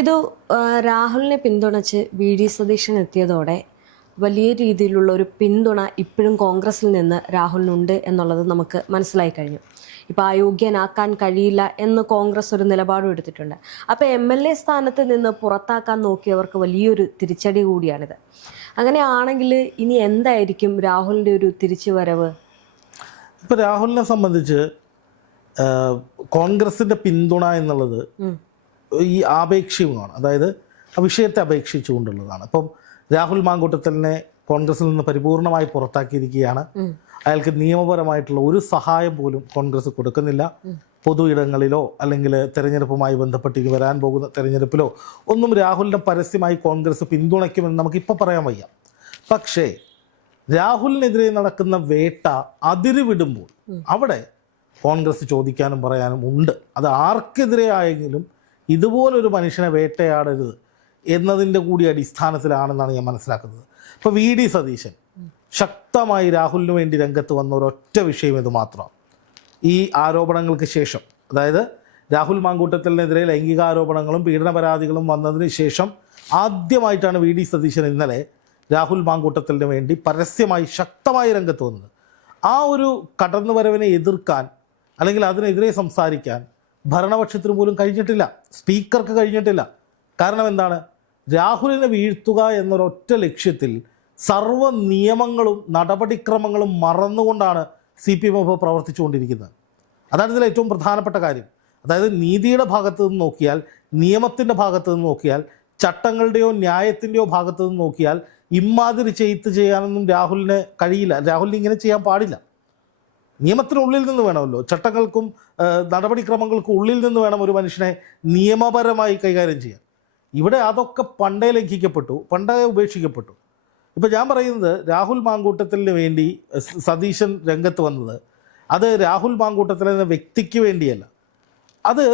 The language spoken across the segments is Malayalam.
ഇത് രാഹുലിനെ പിന്തുണച്ച് വി ഡി സതീശൻ എത്തിയതോടെ വലിയ രീതിയിലുള്ള ഒരു പിന്തുണ ഇപ്പോഴും കോൺഗ്രസിൽ നിന്ന് രാഹുലിനുണ്ട് എന്നുള്ളത് നമുക്ക് മനസ്സിലായി കഴിഞ്ഞു. ഇപ്പോൾ അയോഗ്യനാക്കാൻ കഴിയില്ല എന്ന് കോൺഗ്രസ് ഒരു നിലപാടും എടുത്തിട്ടുണ്ട്. അപ്പോൾ MLA സ്ഥാനത്ത് നിന്ന് പുറത്താക്കാൻ നോക്കിയവർക്ക് വലിയൊരു തിരിച്ചടി കൂടിയാണിത്. അങ്ങനെയാണെങ്കിൽ ഇനി എന്തായിരിക്കും രാഹുലിൻ്റെ ഒരു തിരിച്ചുവരവ്? ഇപ്പോൾ രാഹുലിനെ സംബന്ധിച്ച് കോൺഗ്രസിൻ്റെ പിന്തുണ എന്നുള്ളത് ഈ ആപേക്ഷികമാണ്, അതായത് ആ വിഷയത്തെ അപേക്ഷിച്ചുകൊണ്ടുള്ളതാണ്. അപ്പം രാഹുൽ മാങ്കൂട്ടത്തലിനെ കോൺഗ്രസിൽ നിന്ന് പരിപൂർണമായി പുറത്താക്കിയിരിക്കുകയാണ്. അയാൾക്ക് നിയമപരമായിട്ടുള്ള ഒരു സഹായം പോലും കോൺഗ്രസ് കൊടുക്കുന്നില്ല. പൊതു ഇടങ്ങളിലോ അല്ലെങ്കിൽ തെരഞ്ഞെടുപ്പുമായി ബന്ധപ്പെട്ട് വരാൻ പോകുന്ന തെരഞ്ഞെടുപ്പിലോ ഒന്നും രാഹുലിനെ പരസ്യമായി കോൺഗ്രസ് പിന്തുണയ്ക്കുമെന്ന് നമുക്കിപ്പോൾ പറയാൻ വയ്യ. പക്ഷേ രാഹുലിനെതിരെ നടക്കുന്ന വേട്ട അതിരുവിടുമ്പോൾ അവിടെ കോൺഗ്രസ് ചോദിക്കാനും പറയാനും ഉണ്ട്. അത് ആർക്കെതിരെ ആയെങ്കിലും ഇതുപോലൊരു മനുഷ്യനെ വേട്ടയാടരുത് എന്നതിൻ്റെ കൂടി അടിസ്ഥാനത്തിലാണെന്നാണ് ഞാൻ മനസ്സിലാക്കുന്നത്. ഇപ്പോൾ VD സതീശൻ ശക്തമായി രാഹുലിന് വേണ്ടി രംഗത്ത് വന്ന ഒരൊറ്റ വിഷയം ഇത് മാത്രമാണ്. ഈ ആരോപണങ്ങൾക്ക് ശേഷം, അതായത് രാഹുൽ മാങ്കൂട്ടത്തലിനെതിരെ ലൈംഗികാരോപണങ്ങളും പീഡന പരാതികളും വന്നതിന് ശേഷം ആദ്യമായിട്ടാണ് VD സതീശൻ ഇന്നലെ രാഹുൽ മാങ്കൂട്ടത്തലിന് വേണ്ടി പരസ്യമായി ശക്തമായി രംഗത്ത് വന്നത്. ആ ഒരു കടന്നുവരവിനെ എതിർക്കാൻ അല്ലെങ്കിൽ അതിനെതിരെ സംസാരിക്കാൻ ഭരണപക്ഷത്തിന് പോലും കഴിഞ്ഞിട്ടില്ല, സ്പീക്കർക്ക് കഴിഞ്ഞിട്ടില്ല. കാരണം എന്താണ്? രാഹുലിനെ വീഴ്ത്തുക എന്നൊരൊറ്റ ലക്ഷ്യത്തിൽ സർവ്വ നിയമങ്ങളും നടപടിക്രമങ്ങളും മറന്നുകൊണ്ടാണ് CPM ഇപ്പോൾ പ്രവർത്തിച്ചുകൊണ്ടിരിക്കുന്നത്. അതാണ് ഇതിൽ ഏറ്റവും പ്രധാനപ്പെട്ട കാര്യം. അതായത് നീതിയുടെ ഭാഗത്ത് നിന്ന് നോക്കിയാൽ, നിയമത്തിൻ്റെ ഭാഗത്ത് നിന്ന് നോക്കിയാൽ, ചട്ടങ്ങളുടെയോ ന്യായത്തിൻ്റെയോ ഭാഗത്ത് നിന്ന് നോക്കിയാൽ ഇമ്മാതിരി ചെയ്യാനൊന്നും രാഹുലിന് കഴിയില്ല. രാഹുലിന് ഇങ്ങനെ ചെയ്യാൻ പാടില്ല. നിയമത്തിനുള്ളിൽ നിന്ന് വേണമല്ലോ, ചട്ടങ്ങൾക്കും നടപടിക്രമങ്ങൾക്കും ഉള്ളിൽ നിന്ന് വേണം ഒരു മനുഷ്യനെ നിയമപരമായി കൈകാര്യം ചെയ്യാൻ. ഇവിടെ അതൊക്കെ പണ്ടേ ലംഘിക്കപ്പെട്ടു, പണ്ടേ ഉപേക്ഷിക്കപ്പെട്ടു. ഇപ്പോൾ ഞാൻ പറയുന്നത്, രാഹുൽ മാങ്കൂട്ടത്തലിന് വേണ്ടി സതീശൻ രംഗത്ത് വന്നത് അത് രാഹുൽ മാങ്കൂട്ടത്തൽ എന്ന വ്യക്തിക്ക് വേണ്ടിയല്ല. അത്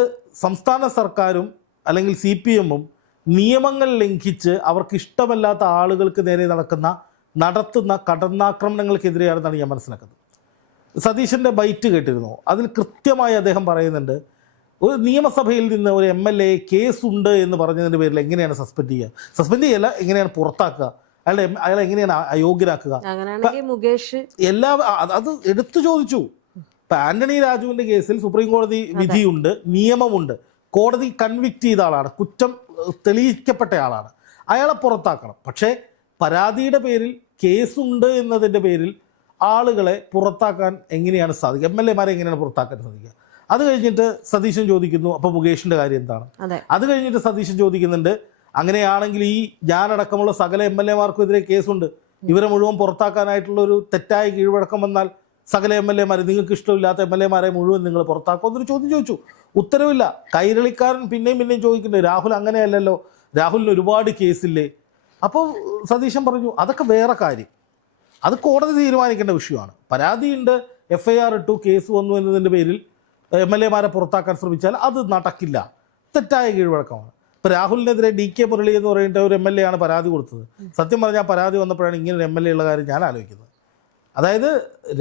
സംസ്ഥാന സർക്കാരും അല്ലെങ്കിൽ CPM-ഉം നിയമങ്ങൾ ലംഘിച്ച് അവർക്ക് ഇഷ്ടമല്ലാത്ത ആളുകൾക്ക് നേരെ നടത്തുന്ന കടന്നാക്രമണങ്ങൾക്കെതിരെയാണെന്നാണ് ഞാൻ മനസ്സിലാക്കുന്നത്. സതീശൻ്റെ ബൈറ്റ് കേട്ടിരുന്നു. അതിൽ കൃത്യമായി അദ്ദേഹം പറയുന്നുണ്ട്, ഒരു നിയമസഭയിൽ നിന്ന് ഒരു MLA കേസുണ്ട് എന്ന് പറഞ്ഞതിൻ്റെ പേരിൽ എങ്ങനെയാണ് സസ്പെൻഡ് ചെയ്യല്ല, എങ്ങനെയാണ് പുറത്താക്കുക, അയാളെ എങ്ങനെയാണ് അയോഗ്യരാക്കുക? അത് എടുത്തു ചോദിച്ചു. ഇപ്പം ആന്റണി രാജുവിൻ്റെ കേസിൽ സുപ്രീം കോടതി വിധിയുണ്ട്, നിയമമുണ്ട്, കോടതി കൺവിക്റ്റ് ചെയ്ത ആളാണ്, കുറ്റം തെളിയിക്കപ്പെട്ട ആളാണ്, അയാളെ പുറത്താക്കണം. പക്ഷേ പരാതിയുടെ പേരിൽ, കേസുണ്ട് എന്നതിൻ്റെ പേരിൽ ആളുകളെ പുറത്താക്കാൻ എങ്ങനെയാണ് സാധിക്കുക? MLA-മാരെ എങ്ങനെയാണ് പുറത്താക്കാൻ സാധിക്കുക? അത് കഴിഞ്ഞിട്ട് സതീശൻ ചോദിക്കുന്നു, അപ്പോൾ മുകേഷിൻ്റെ കാര്യം എന്താണ്? അത് കഴിഞ്ഞിട്ട് സതീശൻ ചോദിക്കുന്നുണ്ട്, അങ്ങനെയാണെങ്കിൽ ഈ ഞാനടക്കമുള്ള സകല MLA-മാർക്കും എതിരെ കേസുണ്ട്, ഇവരെ മുഴുവൻ പുറത്താക്കാനായിട്ടുള്ള ഒരു തെറ്റായ കീഴ്വഴക്കം വന്നാൽ സകല MLA-മാരെ, നിങ്ങൾക്ക് ഇഷ്ടമില്ലാത്ത MLA-മാരെ മുഴുവൻ നിങ്ങൾ പുറത്താക്കുക എന്നൊരു ചോദ്യം ചോദിച്ചു. ഉത്തരവില്ല. കൈരളിക്കാരൻ പിന്നെയും ചോദിക്കുന്നുണ്ട്, രാഹുൽ അങ്ങനെയല്ലല്ലോ, രാഹുലിന് ഒരുപാട് കേസില്ലേ? അപ്പോൾ സതീശൻ പറഞ്ഞു, അതൊക്കെ വേറെ കാര്യം, അത് കോടതി തീരുമാനിക്കേണ്ട വിഷയമാണ്. പരാതിയുണ്ട്, FIR ഇട്ടു, കേസ് വന്നു എന്നതിൻ്റെ പേരിൽ MLA-മാരെ പുറത്താക്കാൻ ശ്രമിച്ചാൽ അത് നടക്കില്ല, തെറ്റായ കീഴ്വഴക്കമാണ്. ഇപ്പോൾ രാഹുലിനെതിരെ DK മുരളി എന്ന് പറയുന്ന ഒരു MLA ആണ് പരാതി കൊടുത്തത്. സത്യം പറഞ്ഞാൽ പരാതി വന്നപ്പോഴാണ് ഇങ്ങനെ ഒരു MLA ഉള്ള കാര്യം ഞാൻ ആലോചിക്കുന്നത്. അതായത്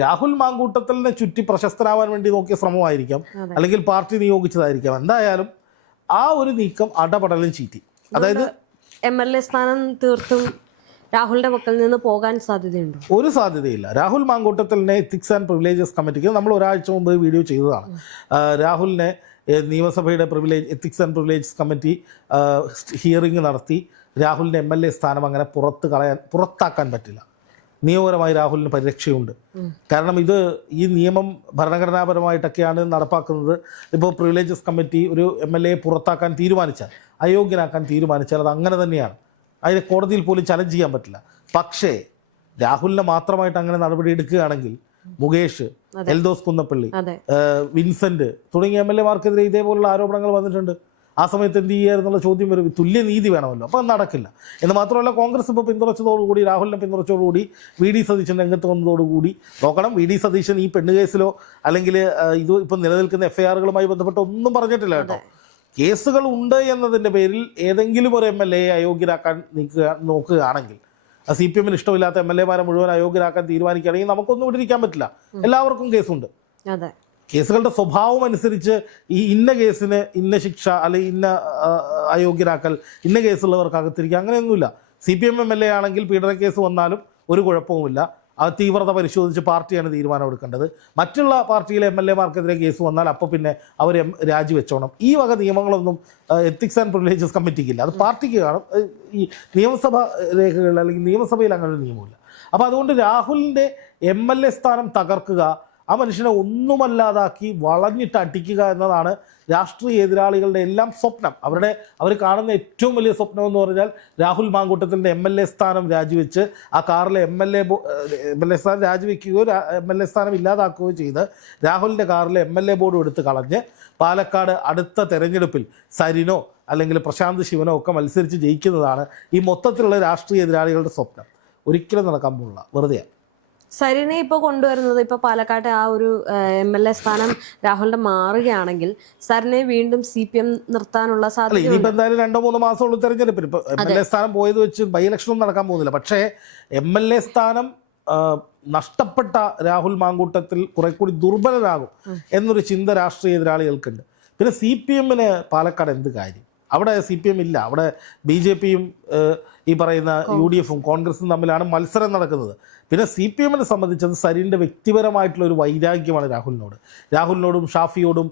രാഹുൽ മാങ്കൂട്ടത്തലിനെ ചുറ്റി പ്രശസ്തനാവാൻ വേണ്ടി നോക്കിയ ശ്രമമായിരിക്കാം, അല്ലെങ്കിൽ പാർട്ടി നിയോഗിച്ചതായിരിക്കാം. എന്തായാലും ആ ഒരു നീക്കം അടപടലും ചീറ്റി. അതായത് MLA സ്ഥാനം തീർത്തും രാഹുലിന്റെ പക്കൽ നിന്ന് പോകാൻ സാധ്യതയുണ്ട്? ഒരു സാധ്യതയില്ല. രാഹുൽ മാങ്കൂട്ടത്തലിനെ എത്തിക്സ് ആൻഡ് പ്രിവിലേജസ് കമ്മിറ്റിക്ക് നമ്മൾ ഒരാഴ്ച മുമ്പ് വീഡിയോ ചെയ്തതാണ്. രാഹുലിനെ നിയമസഭയുടെ ethics and privileges committee hearing നടത്തി. രാഹുലിൻ്റെ MLA സ്ഥാനം അങ്ങനെ പുറത്താക്കാൻ പറ്റില്ല. നിയമപരമായി രാഹുലിന് പരിരക്ഷയുണ്ട്. കാരണം ഈ നിയമം ഭരണഘടനാപരമായിട്ടൊക്കെയാണ് നടപ്പാക്കുന്നത്. ഇപ്പോൾ പ്രിവിലേജസ് കമ്മിറ്റി ഒരു MLA പുറത്താക്കാൻ തീരുമാനിച്ചാൽ, അയോഗ്യനാക്കാൻ തീരുമാനിച്ചാൽ അത് അങ്ങനെ തന്നെയാണ്. അതിനെ കോടതിയിൽ പോലും ചലഞ്ച് ചെയ്യാൻ പറ്റില്ല. പക്ഷേ രാഹുലിനെ മാത്രമായിട്ട് അങ്ങനെ നടപടി എടുക്കുകയാണെങ്കിൽ മുകേഷ്, എൽദോസ് കുന്നപ്പള്ളി, വിൻസെന്റ് തുടങ്ങിയ MLA-മാർക്കെതിരെ ഇതേപോലുള്ള ആരോപണങ്ങൾ വന്നിട്ടുണ്ട്. ആ സമയത്ത് എന്ത് ചെയ്യാന്നുള്ള ചോദ്യം വരും. തുല്യ നീതി വേണമല്ലോ, അപ്പോൾ അത് നടക്കില്ല. എന്ന് മാത്രമല്ല, കോൺഗ്രസ് ഇപ്പോൾ പിന്തുണച്ചതോടുകൂടി, രാഹുലിനെ പിന്തുണച്ചതോടുകൂടി VD സതീശൻ രംഗത്ത് വന്നതോടുകൂടി നോക്കണം, VD സതീശൻ ഈ പെണ്ണുകേസിലോ അല്ലെങ്കിൽ ഇപ്പം നിലനിൽക്കുന്ന FIR-കളുമായി ബന്ധപ്പെട്ട് ഒന്നും പറഞ്ഞിട്ടില്ല കേട്ടോ. കേസുകൾ ഉണ്ട് എന്നതിൻ്റെ പേരിൽ ഏതെങ്കിലും ഒരു MLA അയോഗ്യരാക്കാൻ നോക്കുകയാണെങ്കിൽ, CPM-ന് ഇഷ്ടമില്ലാത്ത MLA-മാരെ മുഴുവൻ അയോഗ്യരാക്കാൻ തീരുമാനിക്കുകയാണെങ്കിൽ നമുക്കൊന്നും ഇവിടെ ഇരിക്കാൻ പറ്റില്ല. എല്ലാവർക്കും കേസുണ്ട്. കേസുകളുടെ സ്വഭാവം അനുസരിച്ച് ഈ ഇന്ന കേസിന് ഇന്ന ശിക്ഷ അല്ലെങ്കിൽ ഇന്ന അയോഗ്യരാക്കൽ, ഇന്ന കേസുള്ളവർക്ക് അകത്തിരിക്കുക, അങ്ങനെയൊന്നുമില്ല. CPM MLA ആണെങ്കിൽ പീഡന കേസ് വന്നാലും ഒരു കുഴപ്പവുമില്ല. ആ തീവ്രത പരിശോധിച്ച് പാർട്ടിയാണ് തീരുമാനം എടുക്കേണ്ടത്. മറ്റുള്ള പാർട്ടിയിലെ MLA മാർക്കെതിരെ കേസ് വന്നാൽ അപ്പോൾ പിന്നെ അവർ രാജിവെച്ചോണം. ഈ വക നിയമങ്ങളൊന്നും എത്തിക്സ് ആൻഡ് പ്രിവിലേജസ് കമ്മിറ്റിക്കില്ല. അത് പാർട്ടിക്ക് കാണും. ഈ നിയമസഭ രേഖകളിൽ അല്ലെങ്കിൽ നിയമസഭയിൽ അങ്ങനെ ഒരു നിയമമില്ല. അപ്പോൾ അതുകൊണ്ട് രാഹുലിൻ്റെ MLA സ്ഥാനം തകർക്കുക, ആ മനുഷ്യനെ ഒന്നുമല്ലാതാക്കി വളഞ്ഞിട്ട് അടിക്കുക എന്നതാണ് രാഷ്ട്രീയ എതിരാളികളുടെ എല്ലാം സ്വപ്നം. അവർ കാണുന്ന ഏറ്റവും വലിയ സ്വപ്നം എന്ന് പറഞ്ഞാൽ രാഹുൽ മാങ്കൂട്ടത്തിൻ്റെ MLA സ്ഥാനം രാജിവെച്ച് ആ കാറിലെ MLA സ്ഥാനം രാജിവെക്കുകയോ MLA സ്ഥാനം ഇല്ലാതാക്കുകയോ ചെയ്ത് രാഹുലിൻ്റെ കാറിലെ MLA ബോർഡും എടുത്ത് കളഞ്ഞ് പാലക്കാട് അടുത്ത തെരഞ്ഞെടുപ്പിൽ സരിനോ അല്ലെങ്കിൽ പ്രശാന്ത് ശിവനോ ഒക്കെ മത്സരിച്ച് ജയിക്കുന്നതാണ് ഈ മൊത്തത്തിലുള്ള രാഷ്ട്രീയ എതിരാളികളുടെ സ്വപ്നം. ഒരിക്കലും നടക്കാൻ പോകുന്നില്ല, വെറുതെയാണ്. സരിനെ ഇപ്പോൾ കൊണ്ടുവരുന്നത്, ഇപ്പോൾ പാലക്കാട്ടെ ആ ഒരു MLA സ്ഥാനം രാഹുലിന്റെ മാറുകയാണെങ്കിൽ സരിനെ വീണ്ടും CPM നിർത്താനുള്ള സാധ്യത. ഇനിയിപ്പോൾ എന്തായാലും 2-3 മാസമുള്ള തെരഞ്ഞെടുപ്പിന് ഇപ്പോൾ MLA സ്ഥാനം പോയത് വെച്ച് ബൈ ഇലക്ഷനൊന്നും നടക്കാൻ പോകുന്നില്ല. പക്ഷേ MLA സ്ഥാനം നഷ്ടപ്പെട്ട രാഹുൽ മാങ്കൂട്ടത്തിൽ കുറെ കൂടി ദുർബലരാകും എന്നൊരു ചിന്ത രാഷ്ട്രീയ എതിരാളികൾക്കുണ്ട്. പിന്നെ CPM-ന് പാലക്കാട് എന്ത് കാര്യം? അവിടെ CPM ഇല്ല. അവിടെ BJP-യും ഈ പറയുന്ന UDF-ഉം കോൺഗ്രസും തമ്മിലാണ് മത്സരം നടക്കുന്നത്. പിന്നെ CPM-നെ സംബന്ധിച്ചത് സരിൻ്റെ വ്യക്തിപരമായിട്ടുള്ള ഒരു വൈരാഗ്യമാണ് രാഹുലിനോടും ഷാഫിയോടും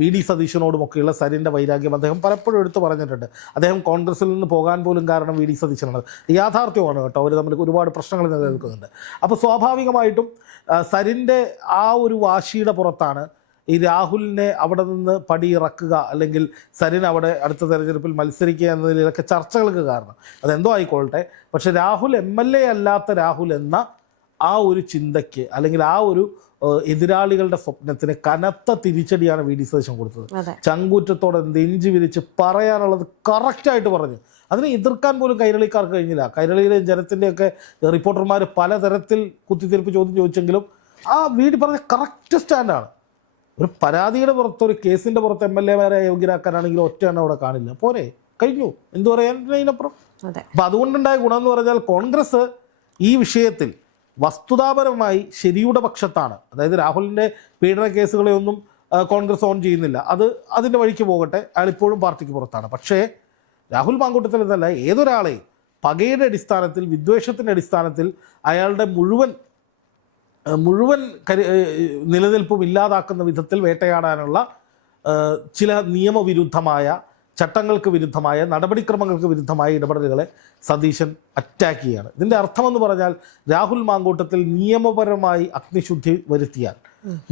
VD സതീശനോടും ഒക്കെയുള്ള സരിൻ്റെ വൈരാഗ്യം അദ്ദേഹം പലപ്പോഴും എടുത്തു പറഞ്ഞിട്ടുണ്ട്. അദ്ദേഹം കോൺഗ്രസിൽ നിന്ന് പോകാൻ പോലും കാരണം VD സതീശനാണ്. യാഥാർത്ഥ്യമാണ് കേട്ടോ. അവർ തമ്മിൽ ഒരുപാട് പ്രശ്നങ്ങൾ നിലനിൽക്കുന്നുണ്ട്. അപ്പോൾ സ്വാഭാവികമായിട്ടും സരിൻ്റെ ആ ഒരു വാശിയുടെ പുറത്താണ് ഈ രാഹുലിനെ അവിടെ നിന്ന് പടിയിറക്കുക അല്ലെങ്കിൽ സരിൻ അവിടെ അടുത്ത തെരഞ്ഞെടുപ്പിൽ മത്സരിക്കുക എന്നതിലൊക്കെ ചർച്ചകൾക്ക് കാരണം. അതെന്തോ ആയിക്കോട്ടെ, പക്ഷെ രാഹുൽ MLA അല്ലാത്ത രാഹുൽ എന്ന ആ ഒരു ചിന്തയ്ക്ക് അല്ലെങ്കിൽ ആ ഒരു എതിരാളികളുടെ സ്വപ്നത്തിന് കനത്ത തിരിച്ചടിയാണ് VD സതീശൻ കൊടുത്തത്. ചങ്കൂറ്റത്തോടെ നെഞ്ചു വിരിച്ച് പറയാനുള്ളത് കറക്റ്റായിട്ട് പറഞ്ഞു. അതിനെ എതിർക്കാൻ പോലും കൈരളിക്കാർക്ക് കഴിഞ്ഞില്ല. കൈരളിയിലെ ജനത്തിൻ്റെയൊക്കെ റിപ്പോർട്ടർമാർ പലതരത്തിൽ കുത്തിത്തിരിപ്പ് ചോദ്യം ചോദിച്ചെങ്കിലും ആ VD പറഞ്ഞ കറക്റ്റ് സ്റ്റാൻഡാണ്. ഒരു പരാതിയുടെ പുറത്ത്, ഒരു കേസിൻ്റെ പുറത്ത് MLA-മാരെ യോഗ്യരാക്കാനാണെങ്കിൽ ഒറ്റയാണ് അവിടെ കാണില്ല. പോരെ, കഴിഞ്ഞു. എന്തു പറയാൻ അതിനപ്പുറം? അപ്പം അതുകൊണ്ടുണ്ടായ ഗുണം എന്ന് പറഞ്ഞാൽ കോൺഗ്രസ് ഈ വിഷയത്തിൽ വസ്തുതാപരമായി ശരിയുടെ പക്ഷത്താണ്. അതായത് രാഹുലിൻ്റെ പീഡന കേസുകളെ ഒന്നും കോൺഗ്രസ് ഓൺ ചെയ്യുന്നില്ല. അതിൻ്റെ വഴിക്ക് പോകട്ടെ, അയാളിപ്പോഴും പാർട്ടിക്ക് പുറത്താണ്. പക്ഷേ രാഹുൽ മാങ്കൂട്ടത്തിൽ എന്നല്ല, ഏതൊരാളെയും പകയുടെ അടിസ്ഥാനത്തിൽ, വിദ്വേഷത്തിൻ്റെ അടിസ്ഥാനത്തിൽ അയാളുടെ മുഴുവൻ നിലനിൽപ്പും ഇല്ലാതാക്കുന്ന വിധത്തിൽ വേട്ടയാടാനുള്ള ചില നിയമവിരുദ്ധമായ, ചട്ടങ്ങൾക്ക് വിരുദ്ധമായ, നടപടിക്രമങ്ങൾക്ക് വിരുദ്ധമായ ഇടപെടലുകളെ സതീശൻ അറ്റാക്ക് ചെയ്യുകയാണ്. ഇതിൻ്റെ അർത്ഥമെന്ന് പറഞ്ഞാൽ രാഹുൽ മാങ്കൂട്ടത്തിൽ നിയമപരമായി അഗ്നിശുദ്ധി വരുത്തിയാൽ,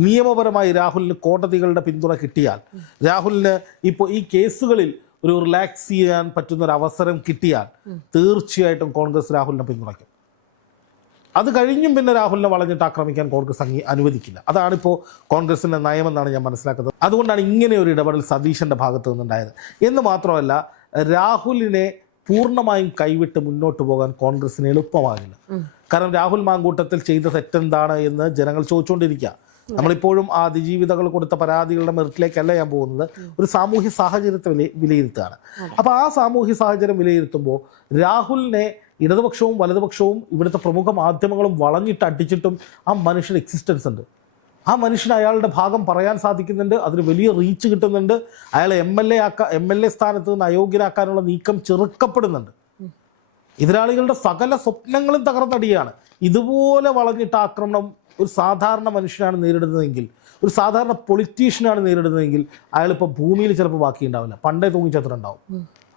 നിയമപരമായി രാഹുലിന് കോടതികളുടെ പിന്തുണ കിട്ടിയാൽ, രാഹുലിന് ഇപ്പോൾ ഈ കേസുകളിൽ ഒരു റിലാക്സ് ചെയ്യാൻ പറ്റുന്നൊരു അവസരം കിട്ടിയാൽ തീർച്ചയായിട്ടും കോൺഗ്രസ് രാഹുലിനെ പിന്തുണയ്ക്കും. അത് കഴിഞ്ഞും പിന്നെ രാഹുലിനെ വളഞ്ഞിട്ട് ആക്രമിക്കാൻ കോൺഗ്രസ് അനുവദിക്കില്ല. അതാണിപ്പോൾ കോൺഗ്രസിൻ്റെ നയമെന്നാണ് ഞാൻ മനസ്സിലാക്കുന്നത്. അതുകൊണ്ടാണ് ഇങ്ങനെ ഒരു ഇടപെടൽ സതീശൻ്റെ ഭാഗത്തു നിന്നുണ്ടായത്. എന്ന് മാത്രമല്ല, രാഹുലിനെ പൂർണ്ണമായും കൈവിട്ട് മുന്നോട്ട് പോകാൻ കോൺഗ്രസിന് എളുപ്പമാകില്ല. കാരണം രാഹുൽ മാങ്കൂട്ടത്തിൽ ചെയ്ത തെറ്റെന്താണ് എന്ന് ജനങ്ങൾ ചോദിച്ചുകൊണ്ടിരിക്കുക. നമ്മളിപ്പോഴും ആ അതിജീവിതകൾ കൊടുത്ത പരാതികളുടെ മെറിറ്റിലേക്കല്ല ഞാൻ പോകുന്നത്, ഒരു സാമൂഹ്യ സാഹചര്യത്തെ വിലയിരുത്തുകയാണ്. അപ്പോൾ ആ സാമൂഹ്യ സാഹചര്യം വിലയിരുത്തുമ്പോൾ രാഹുലിനെ ഇടതുപക്ഷവും വലതുപക്ഷവും ഇവിടുത്തെ പ്രമുഖ മാധ്യമങ്ങളും വളഞ്ഞിട്ട് അടിച്ചിട്ടും ആ മനുഷ്യന് എക്സിസ്റ്റൻസ് ഉണ്ട്. ആ മനുഷ്യന് അയാളുടെ ഭാഗം പറയാൻ സാധിക്കുന്നുണ്ട്. അതിന് വലിയ റീച്ച് കിട്ടുന്നുണ്ട്. അയാളെ MLA സ്ഥാനത്ത് നിന്ന് അയോഗ്യനാക്കാനുള്ള നീക്കം ചെറുക്കപ്പെടുന്നുണ്ട്. എതിരാളികളുടെ സകല സ്വപ്നങ്ങളും തകർന്നടിയാണ്. ഇതുപോലെ വളഞ്ഞിട്ട് ആക്രമണം ഒരു സാധാരണ മനുഷ്യനാണ് നേരിടുന്നതെങ്കിൽ, ഒരു സാധാരണ പൊളിറ്റീഷ്യനാണ് നേരിടുന്നതെങ്കിൽ അയാളിപ്പോൾ ഭൂമിയിൽ ചിലപ്പോൾ ബാക്കിയുണ്ടാവില്ല, പണ്ടേ തൂങ്ങിച്ചെത്തിട്ടുണ്ടാവും.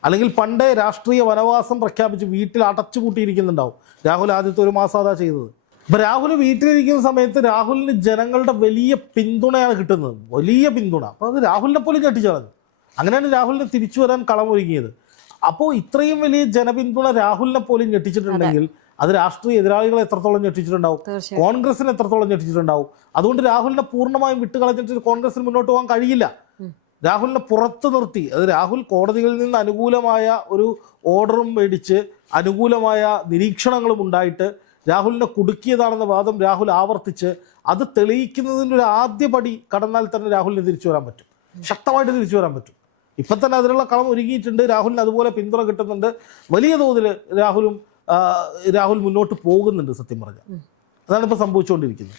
അല്ലെങ്കിൽ പണ്ടേ രാഷ്ട്രീയ വനവാസം പ്രഖ്യാപിച്ച് വീട്ടിൽ അടച്ചുപൂട്ടിയിരിക്കുന്നുണ്ടാവും. രാഹുൽ ആദ്യത്തെ 1 മാസം അതാ ചെയ്തത്. അപ്പോൾ രാഹുൽ വീട്ടിലിരിക്കുന്ന സമയത്ത് രാഹുലിന് ജനങ്ങളുടെ വലിയ പിന്തുണയാണ് കിട്ടുന്നത്, വലിയ പിന്തുണ. അപ്പോൾ അത് രാഹുലിനെ പോലും ഞെട്ടിച്ചളഞ്ഞു. അങ്ങനെയാണ് രാഹുലിനെ തിരിച്ചു വരാൻ കളമൊരുങ്ങിയത്. അപ്പോൾ ഇത്രയും വലിയ ജനപിന്തുണ രാഹുലിനെ പോലും ഞെട്ടിച്ചിട്ടുണ്ടെങ്കിൽ അത് രാഷ്ട്രീയ എതിരാളികളെ എത്രത്തോളം ഞെട്ടിച്ചിട്ടുണ്ടാവും, കോൺഗ്രസിനെ എത്രത്തോളം ഞെട്ടിച്ചിട്ടുണ്ടാവും. അതുകൊണ്ട് രാഹുലിനെ പൂർണ്ണമായും വിട്ടുകളഞ്ഞിട്ട് കോൺഗ്രസിന് മുന്നോട്ട് പോകാൻ കഴിയില്ല. രാഹുലിനെ പുറത്ത് നിർത്തി, അത് രാഹുൽ കോടതികളിൽ നിന്ന് അനുകൂലമായ ഒരു ഓർഡറും മേടിച്ച് അനുകൂലമായ നിരീക്ഷണങ്ങളും ഉണ്ടായിട്ട് രാഹുലിനെ കുടുക്കിയതാണെന്ന വാദം രാഹുൽ ആവർത്തിച്ച് അത് തെളിയിക്കുന്നതിൻ്റെ ഒരു ആദ്യ പടി കടന്നാൽ തന്നെ രാഹുലിന് തിരിച്ചു വരാൻ പറ്റും, ശക്തമായിട്ട് തിരിച്ചു വരാൻ പറ്റും. ഇപ്പം തന്നെ അതിനുള്ള കളം ഒരുങ്ങിയിട്ടുണ്ട്. രാഹുലിന് അതുപോലെ പിന്തുണ കിട്ടുന്നുണ്ട്. വലിയ തോതിൽ രാഹുൽ മുന്നോട്ട് പോകുന്നുണ്ട്. സത്യം പറഞ്ഞാൽ അതാണ് ഇപ്പോൾ സംഭവിച്ചുകൊണ്ടിരിക്കുന്നത്.